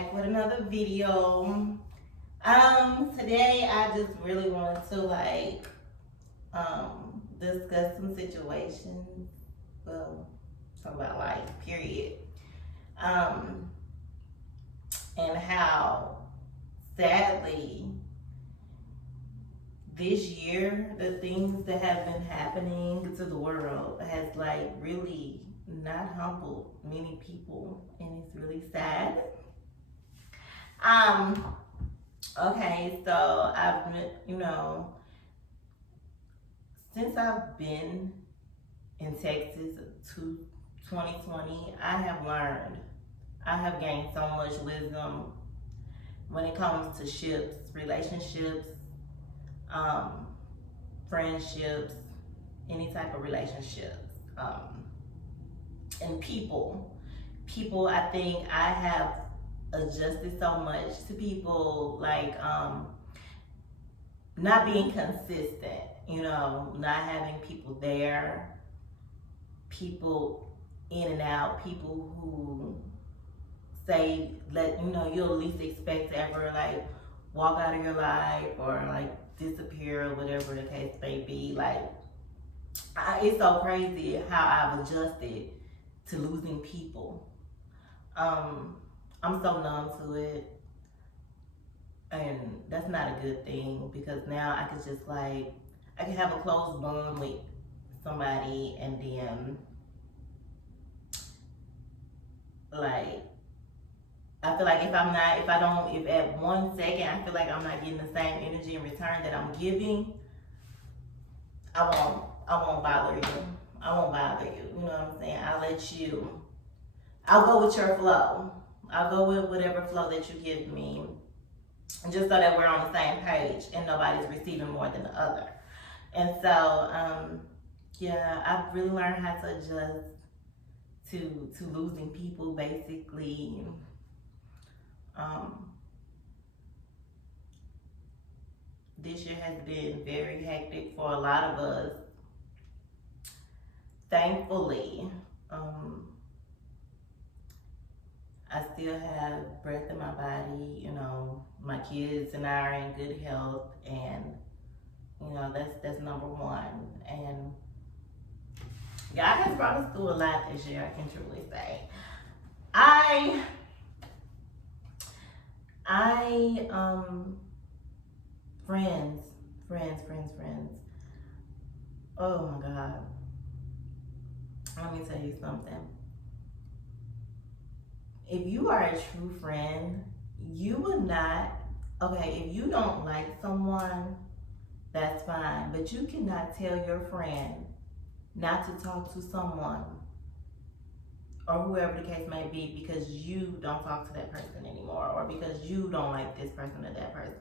back with another video. Today I just really wanted to discuss some situations. Well, talk about life, period. And how sadly this year the things that have been happening to the world has really not humbled many people, and it's really sad. Okay, so I've been, since I've been in Texas to 2020, I have gained so much wisdom when it comes to relationships, friendships, any type of relationships, and people. I think I have adjusted so much to people, not being consistent, not having people there, people in and out, people who say you'll least expect to ever walk out of your life or disappear or whatever the case may be. It's so crazy how I've adjusted to losing people. I'm so numb to it, and that's not a good thing, because now I could just I can have a close bond with somebody, and then I feel like if at 1 second I feel like I'm not getting the same energy in return that I'm giving, I won't bother you. I won't bother you. You know what I'm saying? I'll go with your flow. I'll go with whatever flow that you give me, just so that we're on the same page and nobody's receiving more than the other. And so, I've really learned how to adjust to losing people, basically. This year has been very hectic for a lot of us. Thankfully, I still have breath in my body. My kids and I are in good health, and that's number one. And God has brought us through a lot this year, I can truly say. Friends. Oh my God. Let me tell you something. If you are a true friend, you would not, if you don't like someone, that's fine, but you cannot tell your friend not to talk to someone, or whoever the case may be, because you don't talk to that person anymore, or because you don't like this person or that person.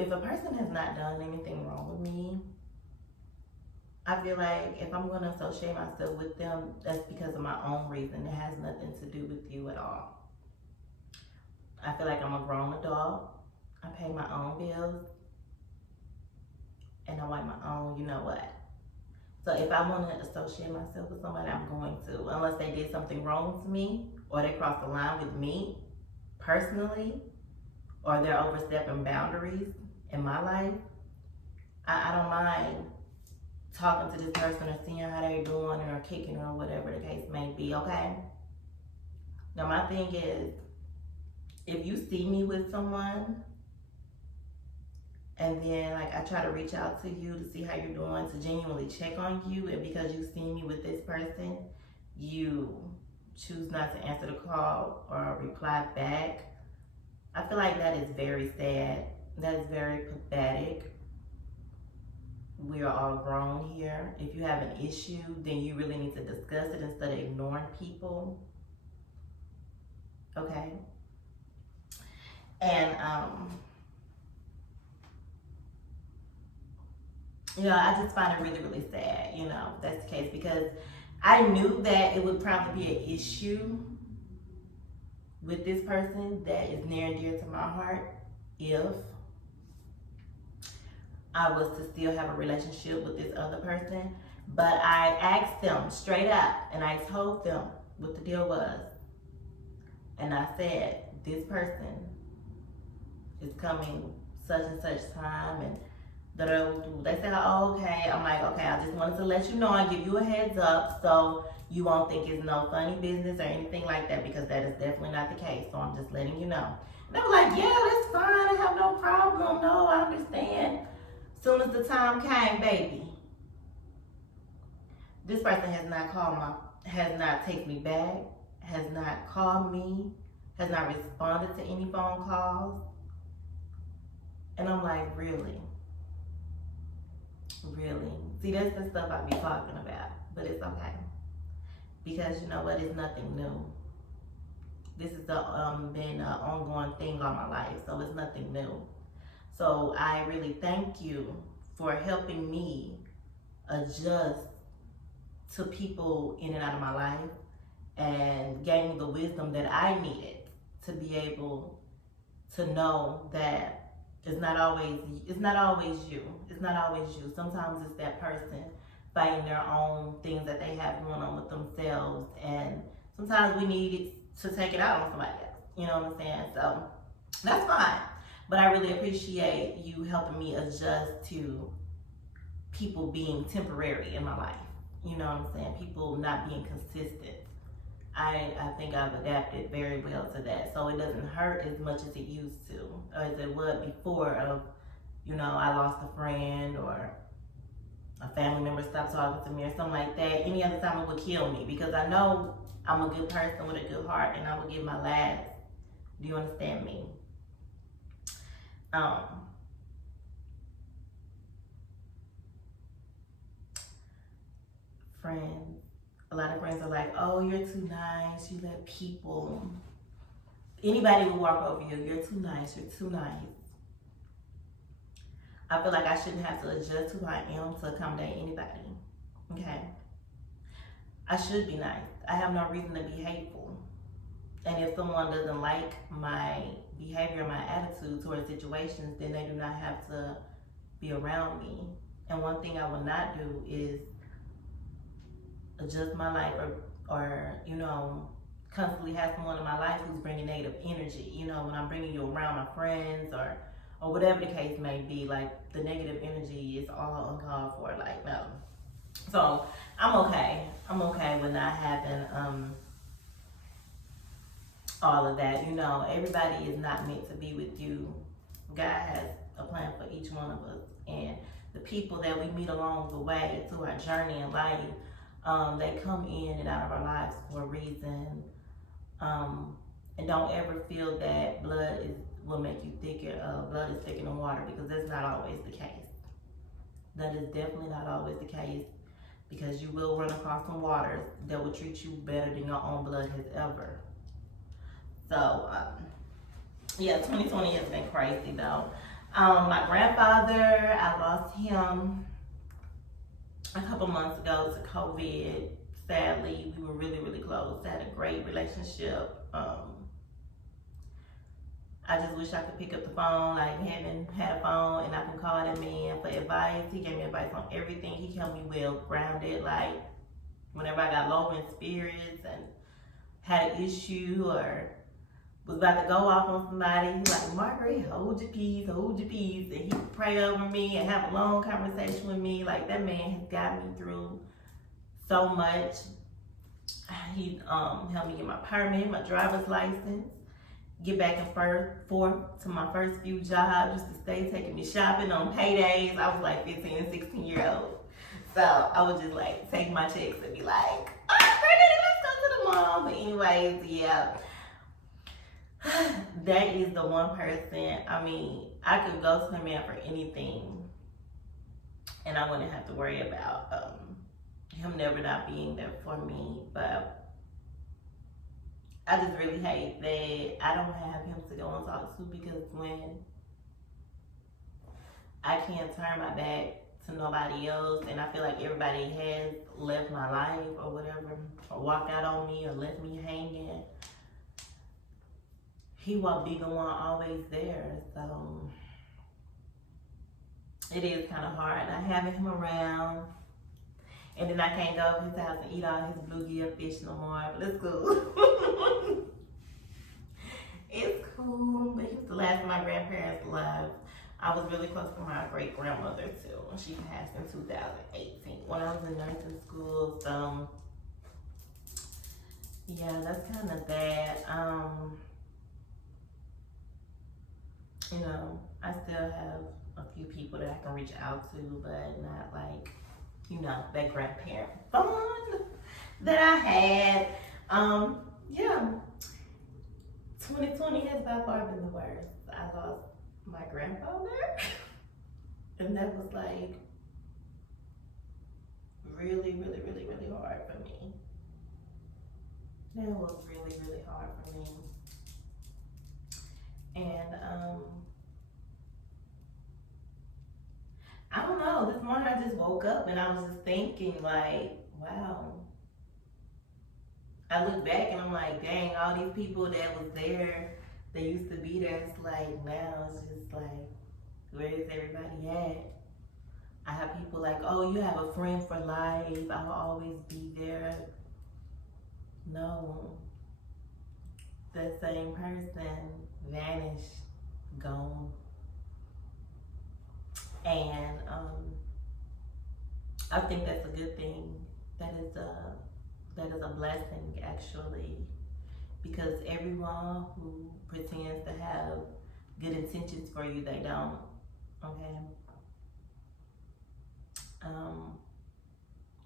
If a person has not done anything wrong with me, I feel like if I'm going to associate myself with them, that's because of my own reason. It has nothing to do with you at all. I feel like I'm a grown adult. I pay my own bills, and I wipe my own, you know what. So if I want to associate myself with somebody, I'm going to, unless they did something wrong to me, or they crossed the line with me personally, or they're overstepping boundaries in my life. I don't mind talking to this person or seeing how they're doing, or kicking, or whatever the case may be, okay? Now my thing is, if you see me with someone, and then I try to reach out to you to see how you're doing, to genuinely check on you, and because you see me with this person, you choose not to answer the call or reply back, I feel like that is very sad. That is very pathetic. We are all grown here. If you have an issue, then you really need to discuss it instead of ignoring people. Okay? And, I just find it really, really sad, if that's the case, because I knew that it would probably be an issue with this person that is near and dear to my heart if I was to still have a relationship with this other person. But I asked them straight up, and I told them, what the deal was. And I said, this person is coming such and such time, and they said, oh, okay. I'm like, okay, I just wanted to let you know and give you a heads up so you won't think it's no funny business or anything like that, because that is definitely not the case. So I'm just letting you know. And they were like, yeah, that's fine. I have no problem. No, I understand. As soon as the time came, baby, this person has not texted me back, has not called me, has not responded to any phone calls. And I'm like, really? Really? See, that's the stuff I be talking about, but it's okay. Because you know what, it's nothing new. This has been an ongoing thing all my life, so it's nothing new. So I really thank you for helping me adjust to people in and out of my life and gaining the wisdom that I needed to be able to know that it's not always you. It's not always you. Sometimes it's that person fighting their own things that they have going on with themselves, and sometimes we need it to take it out on somebody else. You know what I'm saying? So that's fine. But I really appreciate you helping me adjust to people being temporary in my life. You know what I'm saying? People not being consistent. I think I've adapted very well to that. So it doesn't hurt as much as it used to, or as it would before of, you know, I lost a friend or a family member stopped talking to me or something like that. Any other time it would kill me, because I know I'm a good person with a good heart and I will give my last. Do you understand me? Friends, a lot of friends are like, oh, you're too nice, you let people, anybody will walk over you, you're too nice, you're too nice. I feel like I shouldn't have to adjust who I am to accommodate anybody, okay? I should be nice. I have no reason to be hateful. And if someone doesn't like my behavior, my attitude towards situations, then they do not have to be around me. And one thing I will not do is adjust my life or you know, constantly have someone in my life who's bringing negative energy. You know, when I'm bringing you around my friends or whatever the case may be, like the negative energy is all uncalled for, like no. So I'm okay with not having all of that. You know, everybody is not meant to be with you. God has a plan for each one of us, and the people that we meet along the way through our journey in life, they come in and out of our lives for a reason. And don't ever feel that blood will make you thicker. Blood is thicker than water, because that's not always the case. That is definitely not always the case, because you will run across some waters that will treat you better than your own blood has ever. So, yeah, 2020 has been crazy though. My grandfather, I lost him a couple months ago to COVID. Sadly, we were really, really close. Had a great relationship. I just wish I could pick up the phone, like having had a phone and I can call that man for advice. He gave me advice on everything. He kept me well grounded. Like whenever I got low in spirits and had an issue or was about to go off on somebody, he was like, Margaret, hold your peace. And he would pray over me and have a long conversation with me. Like that man has got me through so much. He helped me get my permit, my driver's license, get back and forth to my first few jobs, just to stay taking me shopping on paydays. I was like 15 and 16 years old. So I would just like take my checks and be like, oh, let's go to the mall. But anyways, yeah. That is the one person, I mean, I could go to the man for anything and I wouldn't have to worry about him never not being there for me. But I just really hate that I don't have him to go and talk to, because when I can't turn my back to nobody else and I feel like everybody has left my life or whatever, or walked out on me or left me hanging, he won't be the one always there. So it is kind of hard not having him around. And then I can't go to his house and eat all his bluegill fish no more, but it's cool. It's cool, but he was the last of my grandparents alive. I was really close to my great grandmother too. She passed in 2018 when I was in nursing school. So yeah, that's kind of bad. You know, I still have a few people that I can reach out to, but not like, you know, that grandparent fun that I had. Yeah, 2020 has by far been the worst. I lost my grandfather, and that was like really, really, really, really hard for me. That was really, really hard for me. And I don't know, this morning I just woke up and I was just thinking like, wow. I look back and I'm like, dang, all these people that was there, they used to be there, it's like now it's just like, where is everybody at? I have people like, oh, you have a friend for life, I'll always be there. No, that same person vanished, gone. And I think that's a good thing. That is a blessing actually, because everyone who pretends to have good intentions for you, they don't. Okay.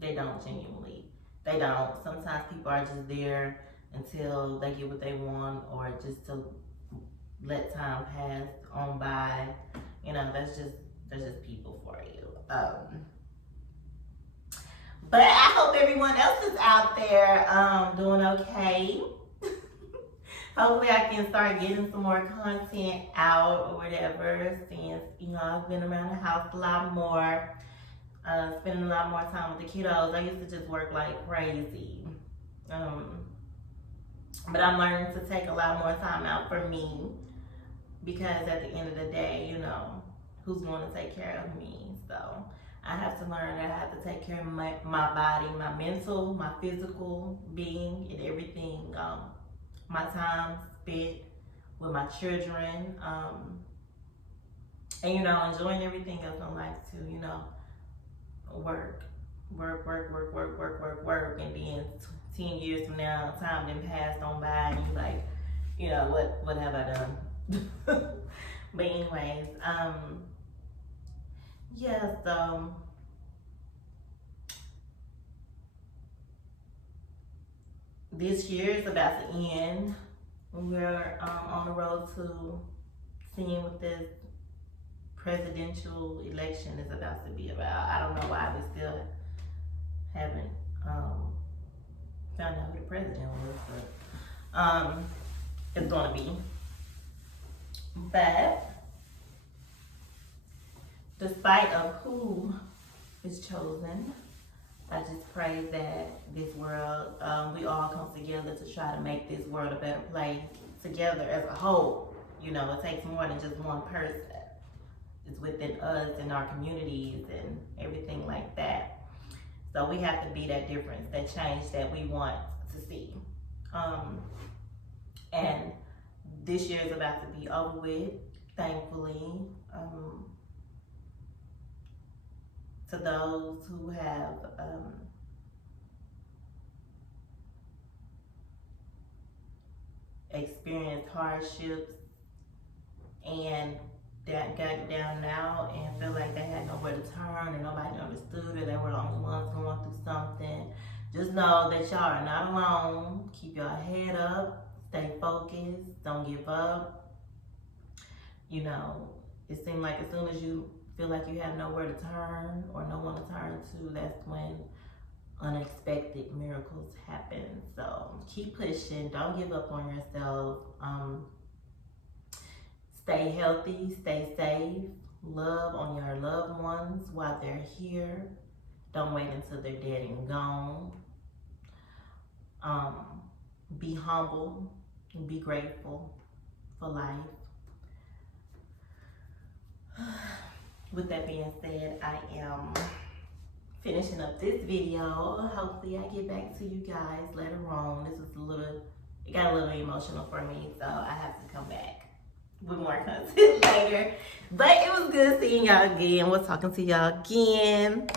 They don't genuinely. They don't. Sometimes people are just there until they get what they want, or just to let time pass on by. You know, that's just people for you. But I hope everyone else is out there doing okay. Hopefully I can start getting some more content out or whatever, since, you know, I've been around the house a lot more, spending a lot more time with the kiddos. I used to just work like crazy. But I'm learning to take a lot more time out for me, because at the end of the day, you know, who's going to take care of me? So I have to learn that I have to take care of my body, my mental, my physical being, and everything. My time spent with my children, and, you know, enjoying everything else in life too. You know, work, and then 10 years from now, time then passed on by, and you like, you know, what have I done? But anyways, yeah, so this year is about to end. We're on the road to seeing what this presidential election is about to be about. I don't know why we still haven't found out who the president was, but it's gonna be. But despite of who is chosen, I just pray that this world, we all come together to try to make this world a better place together as a whole. You know, it takes more than just one person. It's within us and our communities and everything like that. So we have to be that difference, that change that we want to see. And this year is about to be over with, thankfully. To those who have experienced hardships and that got down now and feel like they had nowhere to turn and nobody understood, or they were the only ones going through something, just know that y'all are not alone. Keep your head up, stay focused, don't give up. You know, it seems like as soon as you feel like you have nowhere to turn or no one to turn to, that's when unexpected miracles happen. So keep pushing, don't give up on yourself. Stay healthy, stay safe, love on your loved ones while they're here. Don't wait until they're dead and gone. Be humble and be grateful for life. With that being said, I am finishing up this video. Hopefully I get back to you guys later on. This was it got a little emotional for me, so I have to come back with more content later. But it was good seeing y'all again. We'll talking to y'all again.